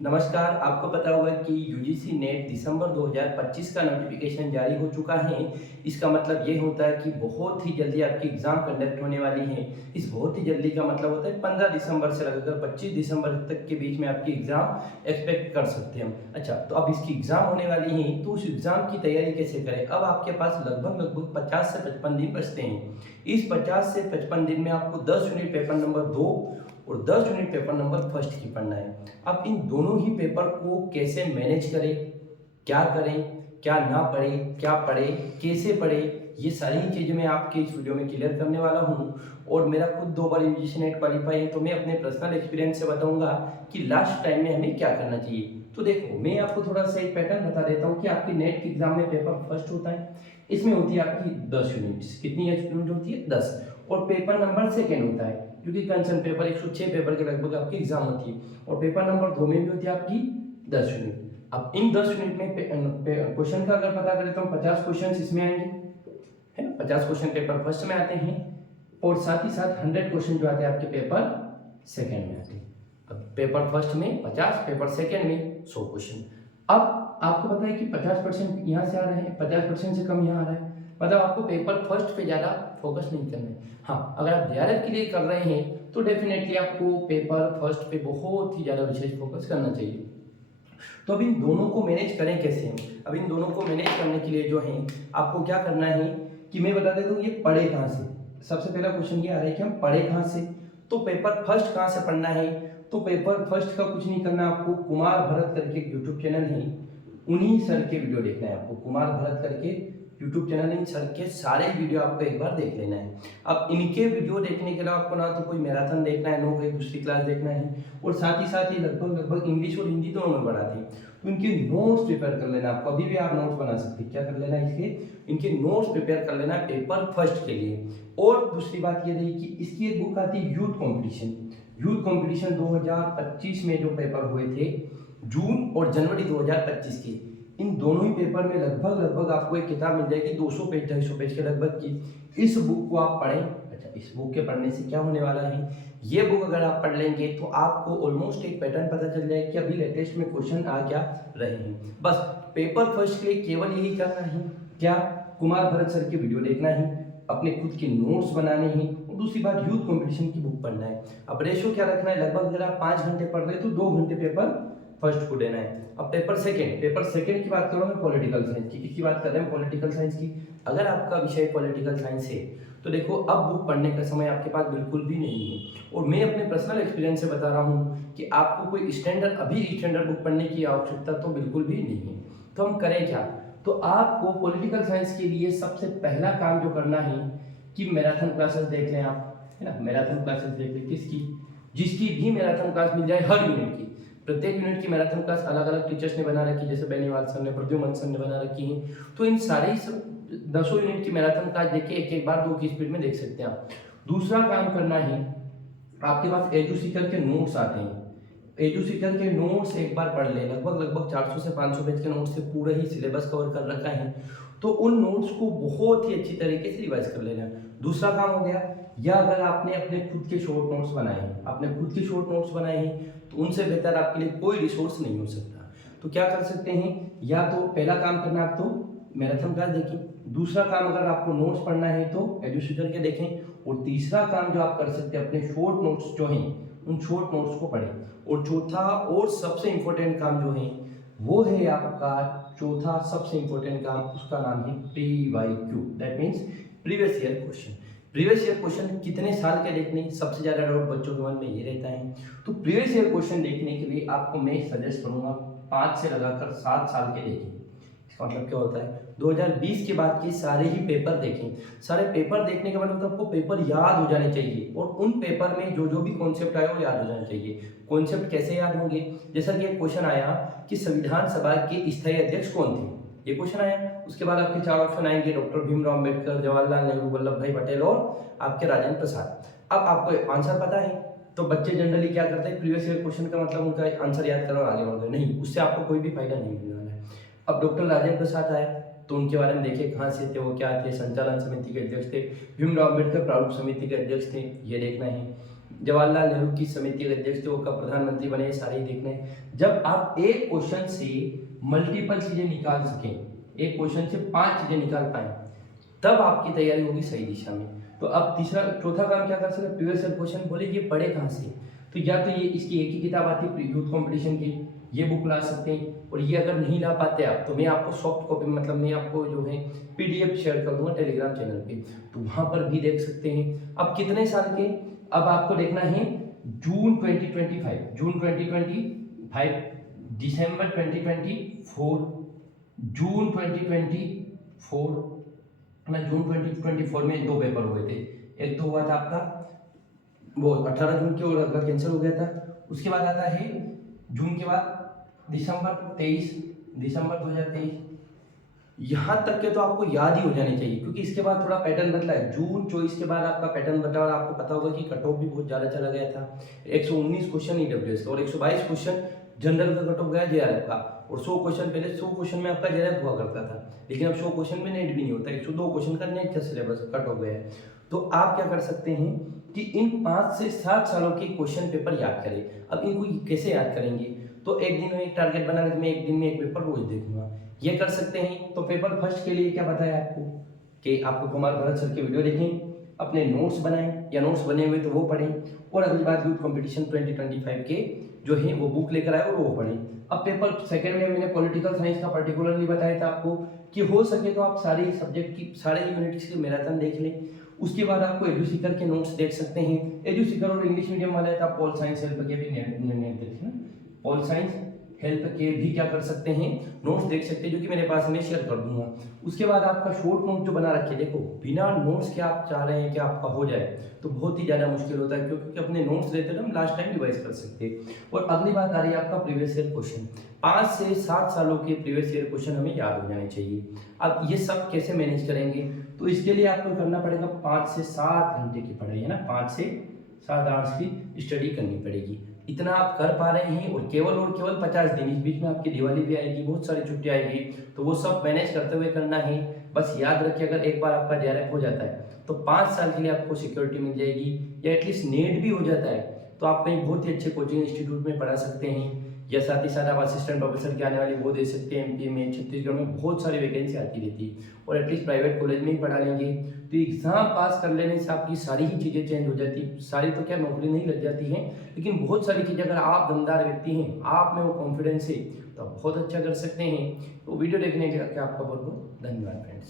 नमस्कार। आपको पता होगा कि यूजीसी नेट दिसंबर 2025 का नोटिफिकेशन जारी हो चुका है। इसका मतलब ये होता है कि बहुत ही जल्दी आपकी एग्ज़ाम कंडक्ट होने वाली है। इस बहुत ही जल्दी का मतलब होता है 15 दिसंबर से लगकर 25 दिसंबर तक के बीच में आपकी एग्ज़ाम एक्सपेक्ट कर सकते हैं हम। अच्छा, तो अब इसकी एग्ज़ाम होने वाली है, तो उस एग्ज़ाम की तैयारी कैसे करें? अब आपके पास लगभग 50 से 55 दिन बचते हैं। इस 50 से 55 दिन में आपको 10 यूनिट पेपर नंबर 2 और 10 यूनिट पेपर नंबर फर्स्ट की पढ़ना है। अब इन दोनों ही पेपर को कैसे मैनेज करें, क्या करें, क्या ना पढ़ें, क्या पढ़ें, कैसे पढ़ें, ये सारी चीज़ें मैं आपके इस वीडियो में क्लियर करने वाला हूँ। और मेरा खुद 2 बार यूजीसी नेट क्वालिफाई है, तो मैं अपने पर्सनल एक्सपीरियंस से बताऊँगा कि लास्ट टाइम में हमें क्या करना चाहिए। तो देखो, मैं आपको थोड़ा-सा एक पैटर्न बता देता हूँ कि आपकी नेट के एग्ज़ाम में पेपर फर्स्ट होता है। इसमें होती है आपकी 10 यूनिट्स। कितनी यूनिट होती है? 10। और पेपर नंबर सेकंड होता है, क्योंकि कंसर्न पेपर 106 पेपर के लगभग आपकी एग्जाम होती है। और पेपर नंबर 2 में भी होती है आपकी 10 यूनिट। अब इन 10 यूनिट में क्वेश्चन का अगर पता करें तो हम 50 क्वेश्चन इसमें आएंगे, है ना। 50 क्वेश्चन पेपर फर्स्ट में आते हैं और साथ ही साथ 100 क्वेश्चन जो आते हैं आपके पेपर सेकंड में आते हैं। अब पेपर फर्स्ट में 50, पेपर सेकंड में 100 क्वेश्चन। अब आपको पता है कि 50% यहाँ से आ रहे हैं, 50% से कम यहाँ आ रहा है, मतलब आपको पेपर फर्स्ट पे ज़्यादा फोकस नहीं करना है। हाँ, अगर आप डीआरएफ के लिए कर रहे हैं तो डेफिनेटली आपको पेपर फर्स्ट पे बहुत ही ज़्यादा विशेष फोकस करना चाहिए। तो अब इन दोनों को मैनेज करें कैसे हम? अब इन दोनों को मैनेज करने के लिए जो है आपको क्या करना है कि मैं बता देता हूँ, ये पढ़े कहाँ से। सबसे पहला क्वेश्चन ये आ रहा है कि हम पढ़े कहाँ से। तो पेपर फर्स्ट कहाँ से पढ़ना है? तो पेपर फर्स्ट का कुछ नहीं करना, आपको कुमार भरत करके एक यूट्यूब चैनल है, उन्हीं सर के वीडियो देखना है आपको। कुमार भरत करके यूट्यूब चैनल, इन सर के सारे वीडियो आपको एक बार देख लेना है। अब इनके वीडियो देखने के लिए आपको ना तो कोई मैराथन देखना है, ना कोई दूसरी क्लास देखना है, और साथ ही साथ ये लगभग इंग्लिश और हिंदी दोनों में पढ़ाते हैं। तो इनके नोट्स प्रिपेयर कर लेना। आपको अभी भी आप नोट्स बना सकते हैं। क्या कर लेना है? इनके नोट्स प्रिपेयर कर लेना पेपर फर्स्ट के लिए। और दूसरी बात ये रही कि इसकी एक बुक आती है यूथ कॉम्पिटिशन। यूथ कॉम्पिटिशन 2025 में जो पेपर हुए थे, जून और जनवरी 2025 के, इन दोनों ही पेपर में लगभग आपको एक किताब मिल जाएगी 200 पेज 250 पेज के लगभग की। इस बुक को आप पढ़ें। अच्छा, इस बुक के पढ़ने से क्या होने वाला है, ये बुक अगर आप पढ़ लेंगे तो आपको ऑलमोस्ट एक पैटर्न पता चल जाएगा कि अभी लेटेस्ट में क्वेश्चन आ क्या रहे हैं। बस पेपर फर्स्ट के लिए केवल यही करना है, क्या? कुमार भरत सर की वीडियो देखना है, अपने खुद के नोट्स बनाने हैं, और दूसरी बात यूथ कंपटीशन की बुक पढ़ना है। अब रेशो क्या रखना है? लगभग अगर आप 5 घंटे पढ़ रहे हैं तो 2 घंटे पेपर फर्स्ट को देना है। अब पेपर सेकंड की बात करो मैं पॉलिटिकल साइंस की। किसकी बात कर रहे हैं? पॉलिटिकल साइंस की। अगर आपका विषय पॉलिटिकल साइंस है तो देखो, अब बुक पढ़ने का समय आपके पास बिल्कुल भी नहीं है। और मैं अपने पर्सनल एक्सपीरियंस से बता रहा हूँ कि आपको कोई स्टैंडर्ड बुक पढ़ने की आवश्यकता तो बिल्कुल भी नहीं है। तो हम करें क्या? तो आपको पॉलिटिकल साइंस के लिए सबसे पहला काम जो करना है कि मैराथन क्लासेस देख लें आप, है ना। मैराथन क्लासेस देख लें, किसकी? जिसकी भी मैराथन क्लास मिल जाए, हर यूनिट की। प्रत्येक यूनिट की मैराथन क्लास अलग अलग टीचर्स ने बना रखी है, जैसे बेनीवाल सर ने, प्रद्युमन सर ने बना रखी है। तो इन सारे 10 यूनिट की मैराथन क्लास देखिए, एक बार 2 की स्पीड में देख सकते हैं आप। दूसरा काम करना है, आपके पास एजुसीकर के नोट्स आते हैं, एजुसीकर के नोट्स एक बार पढ़ लें। लगभग 400 से 500 पेज के नोट्स से पूरा ही सिलेबस कवर कर रखा है, तो उन नोट्स को बहुत ही अच्छी तरीके से रिवाइज कर लेना। दूसरा काम हो गया, या अगर आपने अपने खुद के शॉर्ट नोट्स बनाए हैं, तो उनसे बेहतर आपके लिए कोई रिसोर्स नहीं हो सकता। तो क्या कर सकते हैं? या तो पहला काम करना, आप तो मैराथन क्लास देखें। दूसरा काम, अगर आपको नोट्स पढ़ना है तो एजुसीकर के देखें। और तीसरा काम जो आप कर सकते हैं, अपने शॉर्ट नोट्स जो हैं उन शॉर्ट नोट्स को पढ़ें। और चौथा और सबसे इंपॉर्टेंट काम जो है वो है आपका, चौथा सबसे इंपॉर्टेंट काम, उसका नाम है PYQ। That means previous year question. Previous year question कितने साल के देखने, सबसे ज्यादा डाउट बच्चों के मन में ये रहता है। तो प्रीवियस ईयर क्वेश्चन देखने के लिए आपको मैं सजेस्ट करूंगा 5 से लगाकर 7 साल के देखें। इसका मतलब क्या होता है? 2020 के बाद के सारे ही पेपर देखें। सारे पेपर देखने के बाद मतलब आपको पेपर याद हो जाने चाहिए, और उन पेपर में जो जो भी कॉन्सेप्ट आए वो याद हो जाने चाहिए। कॉन्सेप्ट कैसे याद होंगे? जैसा कि एक क्वेश्चन आया कि संविधान सभा के स्थायी अध्यक्ष कौन थे, ये क्वेश्चन आया। उसके बाद आपके 4 ऑप्शन आएंगे, डॉक्टर भीमराव अम्बेडकर, जवाहरलाल नेहरू, वल्लभ भाई पटेल और आपके राजेंद्र प्रसाद। अब आपको आंसर पता है, तो बच्चे जनरली क्या करते हैं, प्रीवियस ईयर क्वेश्चन का मतलब उनका आंसर याद करो और आगे बढ़ गए, नहीं, उससे आपको कोई भी फायदा नहीं मिलने वाला है। अब डॉक्टर राजेंद्र प्रसाद आए, तो उनके बारे में देखिए कहाँ से थे, वो क्या थे, संचालन समिति के अध्यक्ष थे। भीमराव अम्बेडकर प्रारूप समिति के अध्यक्ष थे, ये देखना है। जवाहरलाल नेहरू की समिति के अध्यक्ष थे, वो कब प्रधानमंत्री बने, ये सारे ही देखने हैं। जब आप एक क्वेश्चन से मल्टीपल चीजें निकाल सकें, एक क्वेश्चन से 5 चीजें निकाल पाए, तब आपकी तैयारी होगी सही दिशा में। तो अब चौथा काम क्या कर सकते हैं, प्रीवियस ईयर क्वेश्चन बोले ये पढ़े कहाँ से, तो या तो ये इसकी एक ही किताब आती है यूथ कंपटीशन की, ये बुक ला सकते हैं, और ये अगर नहीं ला पाते आप तो मैं आपको सॉफ्ट कॉपी मतलब मैं आपको जो है पीडीएफ शेयर कर दूंगा टेलीग्राम चैनल पे, तो वहां पर भी देख सकते हैं। अब कितने साल के, अब आपको देखना है जून 2025, जून 2025, दिसंबर 2024, जून 2024, मैं जून 2024 में 2 पेपर हुए थे, एक तो हुआ था आपका वो 18 जून की और अगला कैंसिल हो गया था। उसके बाद आता है जून के बाद दिसंबर 2023, यहाँ तक के तो आपको याद ही हो जाने चाहिए, क्योंकि इसके बाद थोड़ा पैटर्न बदला है। जून 24 के बाद आपका पैटर्न बदला, और आपको पता होगा कि कट ऑफ भी बहुत ज़्यादा चला गया था। 119 क्वेश्चन ईडब्ल्यूएस का और 122 क्वेश्चन जनरल का कट ऑफ गया जेआरएफ का, और 100 क्वेश्चन, पहले 100 क्वेश्चन में आपका जेआरएफ हुआ करता था, लेकिन अब 100 क्वेश्चन में नेट भी नहीं होता, 102 क्वेश्चन का नेट का सिलेबस कट हो गया है। तो आप क्या कर सकते हैं कि इन 5 से 7 सालों के क्वेश्चन पेपर याद करें। अब इनको कैसे याद करेंगे, तो एक दिन में एक टारगेट बना लें, मैं एक दिन में एक पेपर रोज देखूंगा, ये कर सकते हैं। तो पेपर फर्स्ट के लिए क्या बताया आपको कि आपको कुमार भरत सर के वीडियो देखें, अपने नोट्स बनाएं, या नोट्स बने हुए तो वो पढ़ें, और अगली बात यूथ कंपटीशन 2025 के जो है वो बुक लेकर आए और वो पढ़ें। अब पेपर सेकंड में मैंने पॉलिटिकल साइंस का पर्टिकुलरली बताया था आपको कि हो सके तो आप सारे सब्जेक्ट की सारे यूनिट्स की मैराथन देख लें। उसके बाद आपको एडुसीकर के नोट्स देख सकते हैं, एडुसीकर और इंग्लिश मीडियम वाला है तो आप पॉल साइंस हेल्प के भी नेट देखें, पॉल साइंस हेल्प के भी क्या कर सकते हैं, नोट्स देख सकते हैं, जो कि मेरे पास मैं शेयर कर दूंगा। उसके बाद आपका शॉर्ट नोट जो बना रखे, देखो बिना नोट्स के आप चाह रहे हैं कि आपका हो जाए तो बहुत ही ज़्यादा मुश्किल होता है, क्योंकि अपने नोट्स रहते हैं हम लास्ट टाइम रिवाइज कर सकते हैं। और अगली बात आ रही है आपका प्रीवियस ईयर क्वेश्चन, 5 से 7 सालों के प्रीवियस ईयर क्वेश्चन हमें याद हो जाने चाहिए। अब ये सब कैसे मैनेज करेंगे, तो इसके लिए आपको करना पड़ेगा 5 से 7 घंटे की पढ़ाई, है ना, 5 से 7 आवर्स की स्टडी करनी पड़ेगी। इतना आप कर पा रहे हैं, और केवल 50 दिन, इस बीच में आपकी दिवाली भी आएगी, बहुत सारी छुट्टी आएगी, तो वो सब मैनेज करते हुए करना है। बस याद रखिए, अगर एक बार आपका जेआरएफ हो जाता है तो 5 साल के लिए आपको सिक्योरिटी मिल जाएगी, या एटलीस्ट नेट भी हो जाता है तो आप कहीं बहुत ही अच्छे कोचिंग इंस्टीट्यूट में पढ़ा सकते हैं, या साथ ही साथ आप असिस्टेंट प्रोफेसर की आने वाली वो दे सकते हैं। एमपी में, छत्तीसगढ़ में बहुत सारी वैकेंसी आती रहती है, और एटलीस्ट प्राइवेट कॉलेज में ही पढ़ा लेंगे तो एग्जाम पास कर लेने से आपकी सारी ही चीज़ें चेंज हो जाती, सारी तो क्या नौकरी नहीं लग जाती हैं, लेकिन बहुत सारी चीज़ें अगर आप दमदार व्यक्ति हैं, आप में वो कॉन्फिडेंस है, तो आप बहुत अच्छा कर सकते हैं। तो वीडियो देखने के लिए आपका बहुत बहुत धन्यवाद फ्रेंड्स।